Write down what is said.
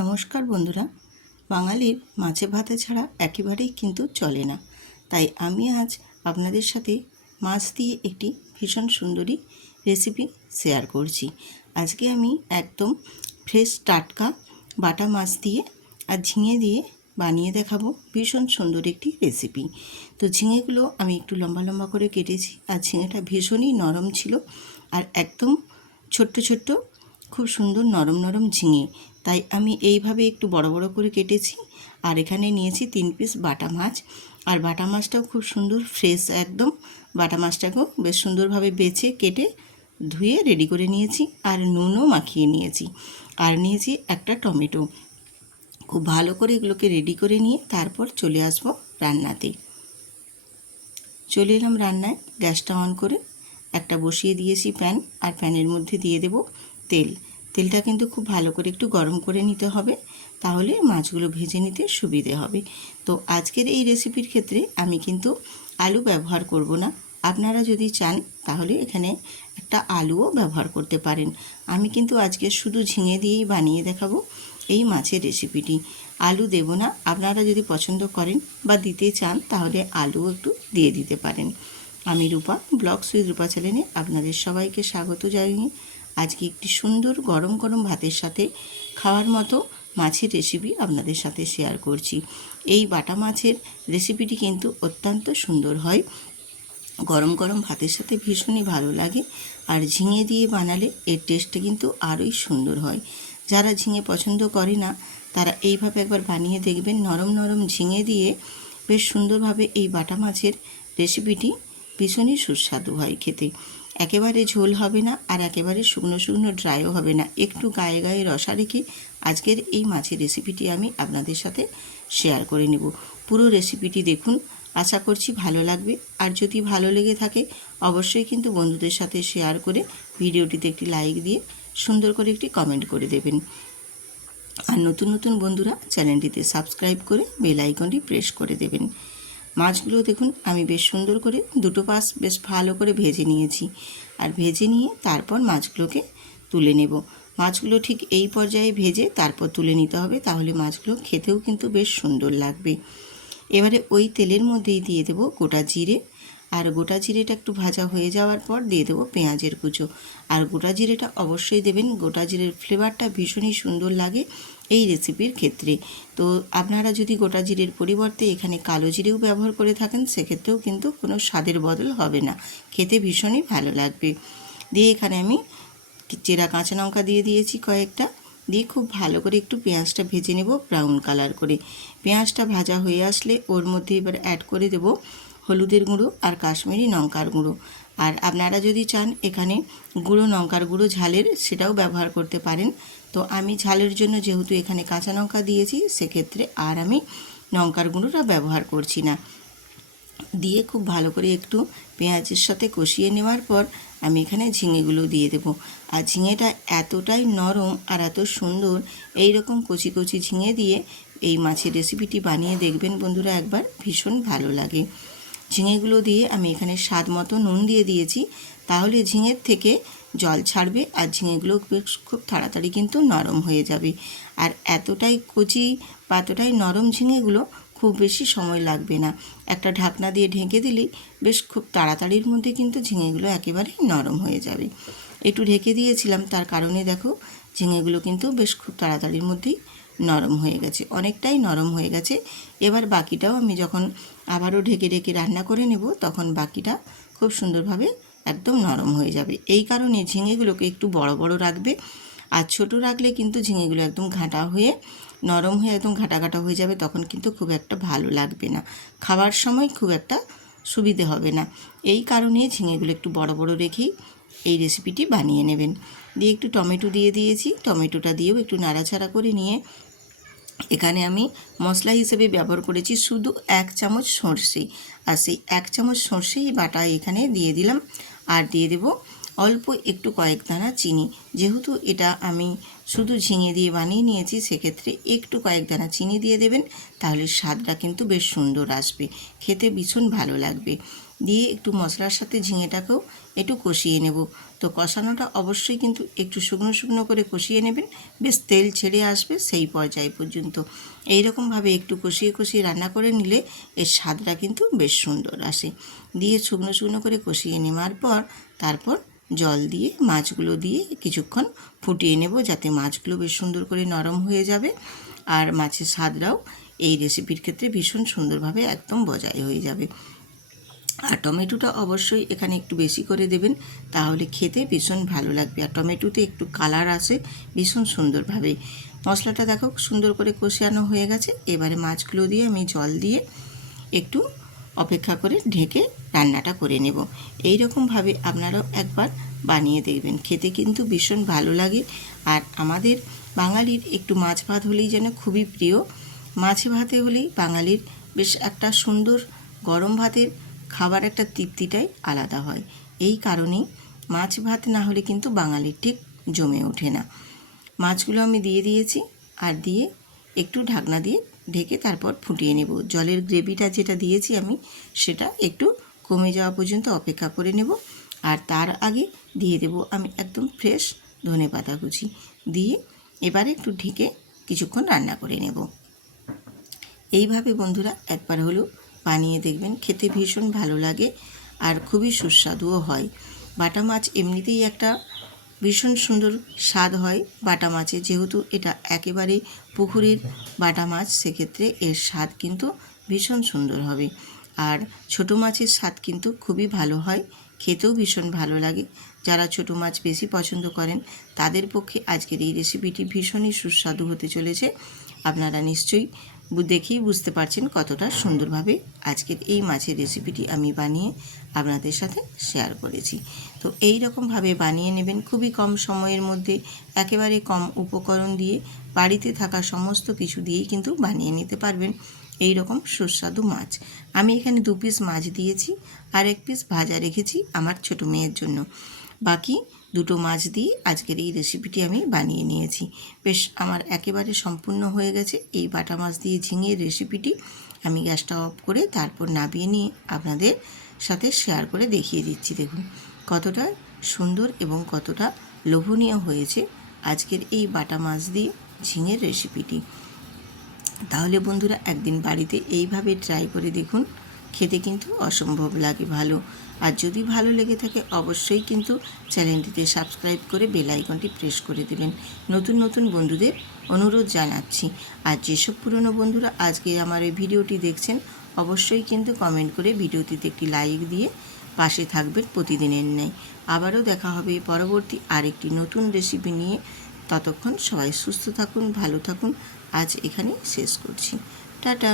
নমস্কার বন্ধুরা, বাঙালির মাছে ভাতে ছাড়া একেবারেই কিন্তু চলে না। তাই আমি আজ আপনাদের সাথে মাছ দিয়ে একটি ভীষণ সুন্দরী রেসিপি শেয়ার করছি। আজকে আমি একদম ফ্রেশ টাটকা বাটা মাছ দিয়ে আর ঝিঙে দিয়ে বানিয়ে দেখাবো ভীষণ সুন্দর একটি রেসিপি। তো ঝিঙেগুলো আমি একটু লম্বা লম্বা করে কেটেছি, আর ঝিঙেটা ভীষণই নরম ছিল, আর একদম ছোট্ট ছোট্ট খুব সুন্দর নরম নরম ঝিঙে। তাই আমি এইভাবে একটু বড় বড় করে কেটেছি। আর এখানে নিয়েছি 3 পিস বাটা মাছ, আর বাটা মাছটাও খুব সুন্দর ফ্রেশ একদম। বাটা মাছটাকেও বেশ সুন্দরভাবে বেছে কেটে ধুয়ে রেডি করে নিয়েছি, আর নুনও মাখিয়ে নিয়েছি। আর নিয়েছি একটা টমেটো। খুব ভালো করে এগুলোকে রেডি করে নিয়ে তারপর চলে আসবো রান্নাতে। চলে এলাম রান্নায়। গ্যাসটা অন করে একটা বসিয়ে দিয়েছি প্যান, আর প্যানের মধ্যে দিয়ে দেব তেল। তেলটা কিন্তু খুব ভালো করে একটু গরম করে নিতে হবে, তাহলে মাছগুলো ভেজে নিতে সুবিধে হবে। তো আজকের এই রেসিপির ক্ষেত্রে আমি কিন্তু আলু ব্যবহার করব না। আপনারা যদি চান তাহলে এখানে একটা আলুও ব্যবহার করতে পারেন। আমি কিন্তু আজকে শুধু ঝিঙে দিয়েই বানিয়ে দেখাবো এই মাছের রেসিপিটি। আলু দেব না। আপনারা যদি পছন্দ করেন বা দিতে চান তাহলে আলুও একটু দিয়ে দিতে পারেন। আমি রূপা, ব্লগস উইথ রূপা চ্যানেলে আপনাদের সবাইকে স্বাগত জানিয়ে আজকে একটি সুন্দর গরম গরম ভাতের সাথে খাওয়ার মতো মাছের রেসিপি আপনাদের সাথে শেয়ার করছি। এই বাটা মাছের রেসিপিটি কিন্তু অত্যন্ত সুন্দর হয়, গরম গরম ভাতের সাথে ভীষণই ভালো লাগে। আর ঝিঙে দিয়ে বানালে এর টেস্টটা কিন্তু আরোই সুন্দর হয়। যারা ঝিঙে পছন্দ করে না তারা এইভাবে একবার বানিয়ে দেখবেন। নরম নরম ঝিঙে দিয়ে বেশ সুন্দরভাবে এই বাটা মাছের রেসিপিটি ভীষণই সুস্বাদু হয় খেতে। একেবারে ঝোল হবে না, আর একেবারে শুকনো শুকনো ড্রাইও হবে না, একটু গায়ে গায়ে রসা রেখে আজকের এই মাছের রেসিপিটি আমি আপনাদের সাথে শেয়ার করে নেব। পুরো রেসিপিটি দেখুন, আশা করছি ভালো লাগবে। আর যদি ভালো লেগে থাকে অবশ্যই কিন্তু বন্ধুদের সাথে শেয়ার করে ভিডিওটিতে একটি লাইক দিয়ে সুন্দর করে একটি কমেন্ট করে দেবেন। আর নতুন নতুন বন্ধুরা চ্যানেলটিতে সাবস্ক্রাইব করে বেল আইকনটি প্রেস করে দেবেন। মাছগুলো দেখুন আমি বেশ সুন্দর করে দুটো পাশ বেশ ভালো করে ভেজে নিয়েছি, আর ভেজে নিয়ে তারপর মাছগুলোকে তুলে নেব। মাছগুলো ঠিক এই পর্যায়ে ভেজে তারপর তুলে নিতে হবে, তাহলে মাছগুলো খেতেও কিন্তু বেশ সুন্দর লাগবে। এবারে ওই তেলের মধ্যেই দিয়ে দেব গোটা জিরে, আর গোটা জিরেটা একটু ভাজা হয়ে যাওয়ার পর দিয়ে দেবো পেঁয়াজের কুচো। আর গোটা জিরেটা অবশ্যই দেবেন, গোটা জিরের ফ্লেভারটা ভীষণই সুন্দর লাগে এই রেসিপির ক্ষেত্রে। তো আপনারা যদি গোটা জিরের পরিবর্তে এখানে কালো জিরেও ব্যবহার করে থাকেন সেক্ষেত্রেও কিন্তু কোনো স্বাদের বদল হবে না, খেতে ভীষণই ভালো লাগবে। দিয়ে এখানে আমি চেরা কাঁচা লঙ্কা দিয়ে দিয়েছি কয়েকটা, দিয়ে খুব ভালো করে একটু পেঁয়াজটা ভেজে নেব ব্রাউন কালার করে। পেঁয়াজটা ভাজা হয়ে আসলে ওর মধ্যে এবার অ্যাড করে দেব হলুদের গুঁড়ো আর কাশ্মীরি লঙ্কার গুঁড়ো। আর আপনারা যদি চান এখানে গুঁড়ো লঙ্কার গুঁড়ো ঝালের সেটাও ব্যবহার করতে পারেন। তো আমি ঝালের জন্য যেহেতু এখানে কাঁচা লঙ্কা দিয়েছি সেক্ষেত্রে আর আমি লঙ্কার গুঁড়োটা ব্যবহার করছি না। দিয়ে খুব ভালো করে একটু পেঁয়াজের সাথে কষিয়ে নেওয়ার পর আমি এখানে ঝিঙেগুলো দিয়ে দেবো। আর ঝিঙেটা এতটাই নরম আর এত সুন্দর, এই রকম কচি কচি ঝিঙে দিয়ে এই মাছের রেসিপিটি বানিয়ে দেখবেন বন্ধুরা একবার, ভীষণ ভালো লাগে। ঝিঙেগুলো দিয়ে আমি এখানে স্বাদ মতো নুন দিয়ে দিয়েছি, তাহলে ঝিঙের থেকে জল ছাড়বে আর ঝিঙেগুলো খুব তাড়াতাড়ি কিন্তু নরম হয়ে যাবে। আর এতটাই কচি বা এতটাই নরম ঝিঙেগুলো খুব বেশি সময় লাগবে না, একটা ঢাকনা দিয়ে ঢেকে দিলেই বেশ খুব তাড়াতাড়ির মধ্যে কিন্তু ঝিঙেগুলো একেবারেই নরম হয়ে যাবে। একটু ঢেকে দিয়েছিলাম তার কারণে দেখো ঝিঙেগুলো কিন্তু বেশ খুব তাড়াতাড়ির মধ্যেই নরম হয়ে গেছে, অনেকটাই নরম হয়ে গেছে। এবার বাকিটাও আমি যখন আবারও ঢেকে ঢেকে রান্না করে নেব তখন বাকিটা খুব সুন্দরভাবে একদম নরম হয়ে যাবে। এই কারণে ঝিঙেগুলোকে একটু বড় বড় রাখবে, আর ছোটো রাখলে কিন্তু ঝিঙেগুলো একদম ঘাঁটা হয়ে নরম হয়ে একদম ঘাটা ঘাটা হয়ে যাবে, তখন কিন্তু খুব একটা ভালো লাগবে না, খাবার সময় খুব একটা সুবিধে হবে না। এই কারণে ঝিঙেগুলো একটু বড় বড় রেখেই এই রেসিপিটি বানিয়ে নেবেন। দিয়ে একটু টমেটো দিয়ে দিয়েছি, টমেটোটা দিয়েও একটু নাড়াচাড়া করে নিয়ে এখানে আমি মশলা হিসেবে ব্যবহার করেছি শুধু 1 চামচ সর্ষে, আর সেই 1 চামচ সর্ষেই বাটা এখানে দিয়ে দিলাম। আর দিয়ে দেব অল্প একটু কয়েক দানা চিনি। যেহেতু এটা আমি শুধু ঝিঙে দিয়ে বানিয়ে নিয়েছি সেক্ষেত্রে একটু কয়েক দানা চিনি দিয়ে দেবেন, তাহলে স্বাদটা কিন্তু বেশ সুন্দর আসবে, খেতে ভীষণ ভালো লাগবে। দিয়ে একটু মশলার সাথে ঝিঙেটাকেও একটু কষিয়ে নেব। তো কষানোটা অবশ্যই কিন্তু একটু শুকনো শুকনো করে কষিয়ে নেবেন, বেশ তেল ছেড়ে আসবে সেই পর্যায় পর্যন্ত। এইরকমভাবে একটু কষিয়ে কষিয়ে রান্না করে নিলে এর স্বাদটা কিন্তু বেশ সুন্দর আসে। দিয়ে শুকনো শুকনো করে কষিয়ে নেওয়ার পর তারপর জল দিয়ে মাছগুলো দিয়ে কিছুক্ষণ ফুটিয়ে নেব, যাতে মাছগুলো বেশ সুন্দর করে নরম হয়ে যাবে আর মাছের স্বাদটাও এই রেসিপির ক্ষেত্রে ভীষণ সুন্দরভাবে একদম বজায় হয়ে যাবে। আর টমেটোটা অবশ্যই এখানে একটু বেশি করে দেবেন, তাহলে খেতে ভীষণ ভালো লাগবে। আর টমেটোতে একটু কালার আসে ভীষণ সুন্দরভাবে। মশলাটা দেখো সুন্দর করে কষানো হয়ে গেছে। এবারে মাছগুলো দিয়ে আমি জল দিয়ে একটু অপেক্ষা করে ঢেকে রান্নাটা করে নেব। এই রকমভাবে আপনারাও একবার বানিয়ে দেখবেন, খেতে কিন্তু ভীষণ ভালো লাগে। আর আমাদের বাঙালির একটু মাছ ভাত হলেই যেন খুবই প্রিয়। মাছ ভাতে হলেই বাঙালির বেশ একটা সুন্দর গরম ভাতের খাবার একটা তৃপ্তিটাই আলাদা হয়। এই কারণেই মাছ ভাত না হলে কিন্তু বাঙালির ঠিক জমে ওঠে না। মাছগুলো আমি দিয়ে দিয়েছি আর দিয়ে একটু ঢাকনা দিয়ে ঢেকে তারপর ফুটিয়ে নেব। জলের গ্রেভিটা যেটা দিয়েছি আমি সেটা একটু কমে যাওয়া পর্যন্ত অপেক্ষা করে নেব। আর তার আগে দিয়ে দেব আমি একদম ফ্রেশ ধনেপাতা কুচি দিয়ে এবারে একটু ঢেকে কিছুক্ষণ রান্না করে নেব। এইভাবে বন্ধুরা একবার হলেও বানিয়ে দেখবেন, খেতে ভীষণ ভালো লাগে আর খুবই সুস্বাদুও হয়। বাটা মাছ এমনিতেই একটা ভীষণ সুন্দর স্বাদ হয় বাটা মাছে, যেহেতু এটা একেবারে পুকুরের বাটা মাছ, সেক্ষেত্রে এর স্বাদ কিন্তু ভীষণ সুন্দর হবে। আর ছোটো মাছের স্বাদ কিন্তু খুবই ভালো হয়, খেতেও ভীষণ ভালো লাগে। যারা ছোটো মাছ বেশি পছন্দ করেন তাদের পক্ষে আজকের এই রেসিপিটি ভীষণই সুস্বাদু হতে চলেছে। আপনারা নিশ্চয়ই দেখেই বুঝতে পারছেন কতটা সুন্দরভাবে আজকের এই মাছের রেসিপিটি আমি বানিয়ে আপনাদের সাথে শেয়ার করেছি। তো এই রকমভাবে বানিয়ে নেবেন, খুবই কম সময়ের মধ্যে একেবারে কম উপকরণ দিয়ে বাড়িতে থাকা সমস্ত কিছু দিয়েই কিন্তু বানিয়ে নিতে পারবেন এই রকম সুস্বাদু মাছ। আমি এখানে 2 পিস মাছ দিয়েছি আর 1 পিস ভাজা রেখেছি আমার ছোটো মেয়ের জন্য। বাকি 2টো মাছ দিয়ে আজকের এই রেসিপিটি আমি বানিয়ে নিয়েছি। বেশ আমার একেবারে সম্পূর্ণ হয়ে গেছে এই বাটা মাছ দিয়ে ঝিঙের রেসিপিটি। আমি গ্যাসটা অফ করে তারপর নামিয়ে নিয়ে আপনাদের সাথে শেয়ার করে দেখিয়ে দিচ্ছি। দেখুন কতটা সুন্দর এবং কতটা লোভনীয় হয়েছে আজকের এই বাটা মাছ দিয়ে ঝিঙের রেসিপিটি। তাহলে বন্ধুরা একদিন বাড়িতে এইভাবে ট্রাই করে দেখুন, খেতে কিন্তু অসম্ভব লাগে ভালো। আর যদি ভালো লেগে থাকে অবশ্যই কিন্তু চ্যানেলটিতে সাবস্ক্রাইব করে বেল আইকনটি প্রেস করে দেবেন। নতুন নতুন বন্ধুদের অনুরোধ জানাচ্ছি। আর যেসব পুরনো বন্ধুরা আজকে আমার এই ভিডিওটি দেখছেন অবশ্যই কিন্তু কমেন্ট করে ভিডিওটিতে একটি লাইক দিয়ে পাশে থাকবেন প্রতিদিনের ন্যায়। আবারও দেখা হবে পরবর্তী আরেকটি নতুন রেসিপি নিয়ে। ততক্ষণ সবাই সুস্থ থাকুন, ভালো থাকুন। আজ এখানে শেষ করছি। টাটা।